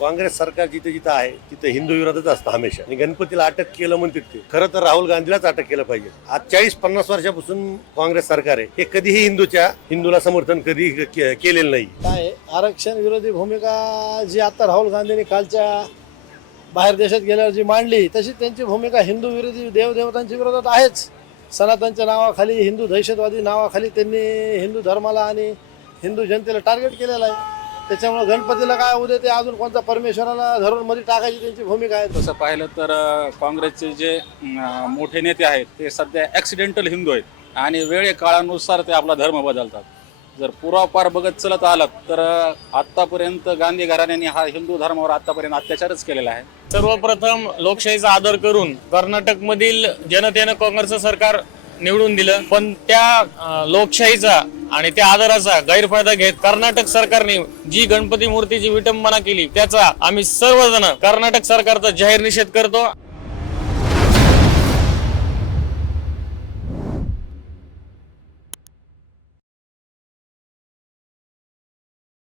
काँग्रेस सरकार जिथे जिथं आहे तिथे हिंदू विरोधच असतं हमेशा. आणि गणपतीला अटक केलं म्हणते ते. खरं तर राहुल गांधीलाच अटक केलं पाहिजे. आज चाळीस पन्नास वर्षापासून काँग्रेस सरकार आहे. हे कधीही हिंदूच्या हिंदूला समर्थन कधी के- केलेलं नाही. काय आरक्षण विरोधी भूमिका जी आता राहुल गांधींनी कालच्या बाहेर देशात गेल्यावर जी मांडली तशी त्यांची भूमिका हिंदू विरोधी देवदेवतांच्या विरोधात आहेच. सनातनच्या नावाखाली हिंदू दहशतवादी नावाखाली त्यांनी हिंदू धर्माला आणि हिंदू जनतेला टार्गेट केलेलं आहे. त्याच्यामुळे गणपतीला काय उद्या ते अजून कोणता परमेश्वराला धरून मध्ये टाकायची त्यांची भूमिका आहे. तसं पाहिलं तर अ, काँग्रेसचे जे अं, मोठे नेते आहेत ते सध्या ॲक्सिडेंटल हिंदू आहेत. आणि वेळे काळानुसार ते आपला धर्म बदलतात. जर पुरापार बघत चलत आलात तर अ, आत्तापर्यंत गांधी घराण्याने हा हिंदू धर्मावर आत्तापर्यंत अत्याचारच केलेला आहे. सर्वप्रथम लोकशाहीचा आदर करून कर्नाटक मधील जनतेनं काँग्रेसचं सरकार निवडून दिलं. पण त्या लोकशाहीचा आणि त्या आदराचा गैरफायदा घेत कर्नाटक सरकारने जी गणपती मूर्तीची विटंबना केली त्याचा आम्ही सर्वजण कर्नाटक सरकारचा जाहीर निषेध करतो.